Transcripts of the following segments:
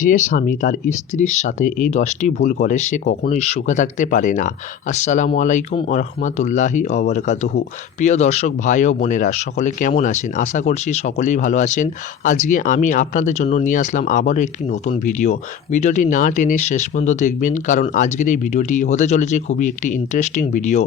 যে স্বামী তার স্ত্রীর সাথে এই দশটি ভুল করে, সে কখনোই সুখে থাকতে পারে না। আসসালামু আলাইকুম রহমতুল্লাহি অবরকাতুহু প্রিয় দর্শক, ভাই ও বোনেরা, সকলে কেমন আছেন? আশা করছি সকলেই ভালো আছেন। আজকে আমি আপনাদের জন্য নিয়ে আসলাম আবারও একটি নতুন ভিডিও। ভিডিওটি না টেনে শেষ পর্যন্ত দেখবেন, কারণ আজকের এই ভিডিওটি হতে চলেছে খুবই একটি ইন্টারেস্টিং ভিডিও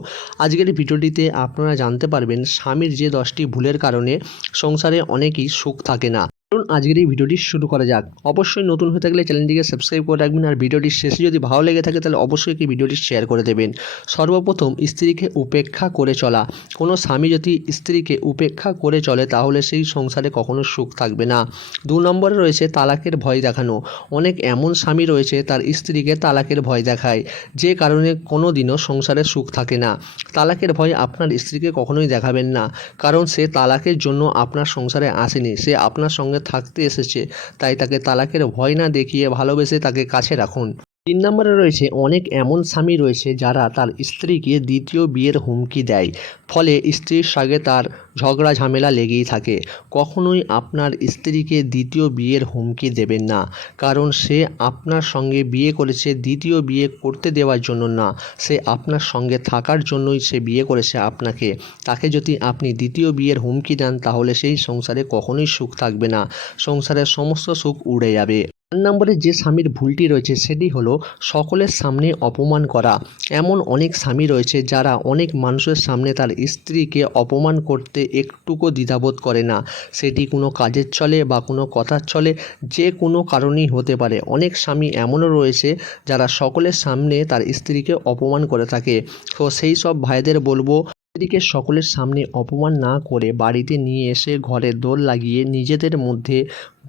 আজকের ভিডিওটিতে আপনারা জানতে পারবেন, স্বামীর যে দশটি ভুলের কারণে সংসারে অনেকই সুখ থাকে না। চলুন, আজকের এই ভিডিওটি শুরু করা যাক। অবশ্যই নতুন হয়ে থাকলে চ্যানেলটিকে সাবস্ক্রাইব করে রাখবেন আর ভিডিওটির শেষে যদি ভালো লেগে থাকে তাহলে অবশ্যই একটি ভিডিওটি শেয়ার করে দেবেন। সর্বপ্রথম স্ত্রীকে উপেক্ষা করে চলা। কোনো স্বামী যদি স্ত্রীকে উপেক্ষা করে চলে, তাহলে সেই সংসারে কখনো সুখ থাকবে না। দু নম্বরে রয়েছে তালাকের ভয় দেখানো। অনেক এমন স্বামী রয়েছে, তার স্ত্রীকে তালাকের ভয় দেখায়। যে কারণে কোনো দিনও সংসারে সুখ থাকে না। তালাকের ভয় আপনার স্ত্রীকে কখনোই দেখাবেন না। কারণ সে তালাকের জন্য আপনার সংসারে আসেনি। সে আপনার সঙ্গে থাকতে এসেছে। তাই তাকে তালাকের ভয় না দেখিয়ে ভালোবেসে তাকে কাছে রাখুন। তিন নম্বরে রয়েছে, অনেক এমন স্বামী রয়েছে যারা তার স্ত্রীকে দ্বিতীয় বিয়ের হুমকি দেয়। ফলে স্ত্রীর সঙ্গে তার ঝগড়া ঝামেলা লেগেই থাকে। কখনোই আপনার স্ত্রীকে দ্বিতীয় বিয়ের হুমকি দেবেন না। কারণ সে আপনার সঙ্গে বিয়ে করেছে, দ্বিতীয় বিয়ে করতে দেওয়ার জন্য না। সে আপনার সঙ্গে থাকার জন্যই সে বিয়ে করেছে আপনাকে। তাকে যদি আপনি দ্বিতীয় বিয়ের হুমকি দেন, তাহলে সেই সংসারে কখনোই সুখ থাকবে না। সংসারের সমস্ত সুখ উড়ে যাবে। চার নম্বরে যে স্বামীর ভুলটি রয়েছে সেটি হলো সকলের সামনে অপমান করা। এমন অনেক স্বামী রয়েছে যারা অনেক মানুষের সামনে তার স্ত্রীকে অপমান করতে একটুকু দ্বিধাবোধ করে না। সেটি কোনো কাজের চলে বা কোনো কথার চলে, যে কোনো কারণেই হতে পারে। অনেক স্বামী এমনও রয়েছে যারা সকলের সামনে তার স্ত্রীকে অপমান করে থাকে। তো সেই সব ভাইদের বলব, স্ত্রীকে সকলের সামনে অপমান না করে বাড়িতে নিয়ে এসে ঘরে দোল লাগিয়ে নিজেদের মধ্যে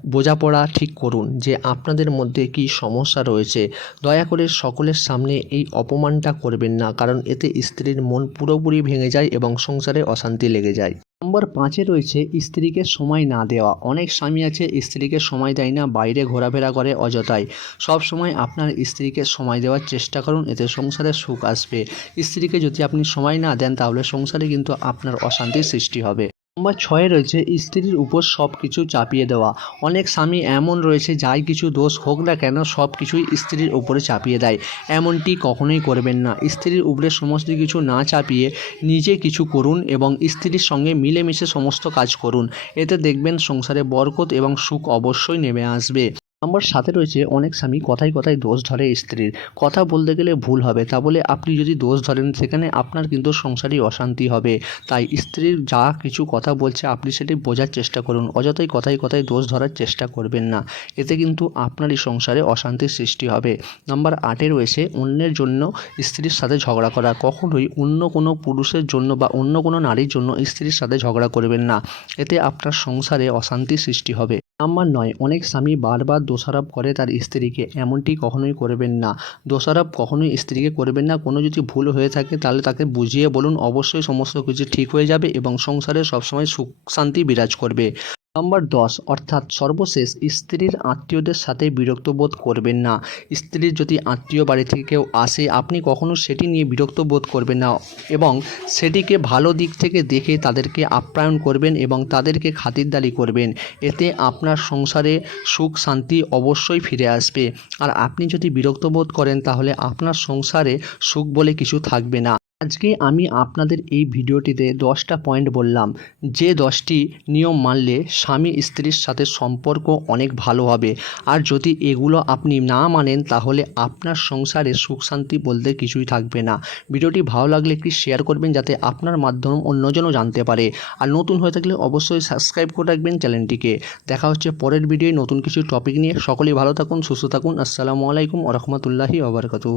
বোঝাপড়া ঠিক করুন যে আপনাদের মধ্যে কী সমস্যা রয়েছে। দয়া করে সকলের সামনে এই অপমানটা করবেন না, কারণ এতে স্ত্রীর মন পুরোপুরি ভেঙে যায় এবং সংসারে অশান্তি লেগে যায়। নম্বর পাঁচে রয়েছে স্ত্রীকে সময় না দেওয়া। অনেক স্বামী আছে, স্ত্রীকে সময় দেয় না, বাইরে ঘোরাফেরা করে অযথায় সব সময় আপনার স্ত্রীকে সময় দেওয়ার চেষ্টা করুন, এতে সংসারে সুখ আসবে। স্ত্রীকে যদি আপনি সময় না দেন, তাহলে সংসারে কিন্তু আপনার অশান্তির সৃষ্টি হবে। নম্বর ছয় রয়েছে, স্ত্রীর উপর সব কিছু চাপিয়ে দেওয়া। অনেক স্বামী এমন রয়েছে, যাই কিছু দোষ হোক না কেন সব কিছুই স্ত্রীর উপরে চাপিয়ে দেয়। এমনটি কখনোই করবেন না। স্ত্রীর উপরে সমস্ত কিছু না চাপিয়ে নিজে কিছু করুন এবং স্ত্রীর সঙ্গে মিলেমিশে সমস্ত কাজ করুন। এতে দেখবেন সংসারে বরকত এবং সুখ অবশ্যই নেমে আসবে। নম্বর সাথে রয়েছে অনেক স্বামী, কথায় কথায় দোষ ধরে স্ত্রীর। কথা বলতে গেলে ভুল হবে। তা বলে আপনি যদি দোষ ধরেন, সেখানে আপনার কিন্তু সংসারই অশান্তি হবে। তাই স্ত্রীর যা কিছু কথা বলছে, আপনি সেটি বোঝার চেষ্টা করুন। অযথাই কথায় কথায় দোষ ধরার চেষ্টা করবেন না। এতে কিন্তু আপনারই সংসারে অশান্তির সৃষ্টি হবে। নাম্বার আটে রয়েছে অন্যের জন্য স্ত্রীর সাথে ঝগড়া করা। কখনোই অন্য কোনো পুরুষের জন্য বা অন্য কোনো নারীর জন্য স্ত্রীর সাথে ঝগড়া করবেন না। এতে আপনার সংসারে অশান্তির সৃষ্টি হবে। নাম্বার নয়, অনেক স্বামী বারবার দোষারোপ করে তার স্ত্রীকে। এমনটি কখনোই করবেন না। দোষারোপ কখনোই স্ত্রীকে করবেন না। কোনো যদি ভুল হয়ে থাকে, তাহলে তাকে বুঝিয়ে বলুন। অবশ্যই সমস্ত কিছু ঠিক হয়ে যাবে এবং সংসারে সবসময় সুখ শান্তি বিরাজ করবে। নম্বর দশ, অর্থাৎ সর্বশেষ স্ত্রীর আত্মীয়দের সাথে বিরক্ত বোধ করবেন না। স্ত্রীর যদি আত্মীয় বাড়ি থেকে কেউ আসে, আপনি কখনো সেটি নিয়ে বিরক্ত বোধ করবেন না এবং সেটিকে ভালো দিক থেকে দেখে তাদেরকে আপ্যায়ন করবেন এবং তাদেরকে খাতিরদারি করবেন। এতে আপনার সংসারে সুখ শান্তি অবশ্যই ফিরে আসবে। আর আপনি যদি বিরক্ত বোধ করেন, তাহলে আপনার সংসারে সুখ বলে কিছু থাকবে না। আজকে আমি আপনাদের এই ভিডিওটিতে দশটা পয়েন্ট বললাম। যে দশটি নিয়ম মানলে স্বামী স্ত্রীর সাথে সম্পর্ক অনেক ভালো হবে। আর যদি এগুলো আপনি না মানেন, তাহলে আপনার সংসারে সুখ শান্তি বলতে কিছুই থাকবে না। ভিডিওটি ভালো লাগলে একটি শেয়ার করবেন যাতে আপনার মাধ্যমে অন্যজনও জানতে পারে। আর নতুন হয়ে থাকলে অবশ্যই সাবস্ক্রাইব করে রাখবেন চ্যানেলটিকে। দেখা হচ্ছে পরের ভিডিওয় নতুন কিছু টপিক নিয়ে। সকলেই ভালো থাকুন, সুস্থ থাকুন। আসসালামু আলাইকুম রহমতুল্লাহি ওবরকাতু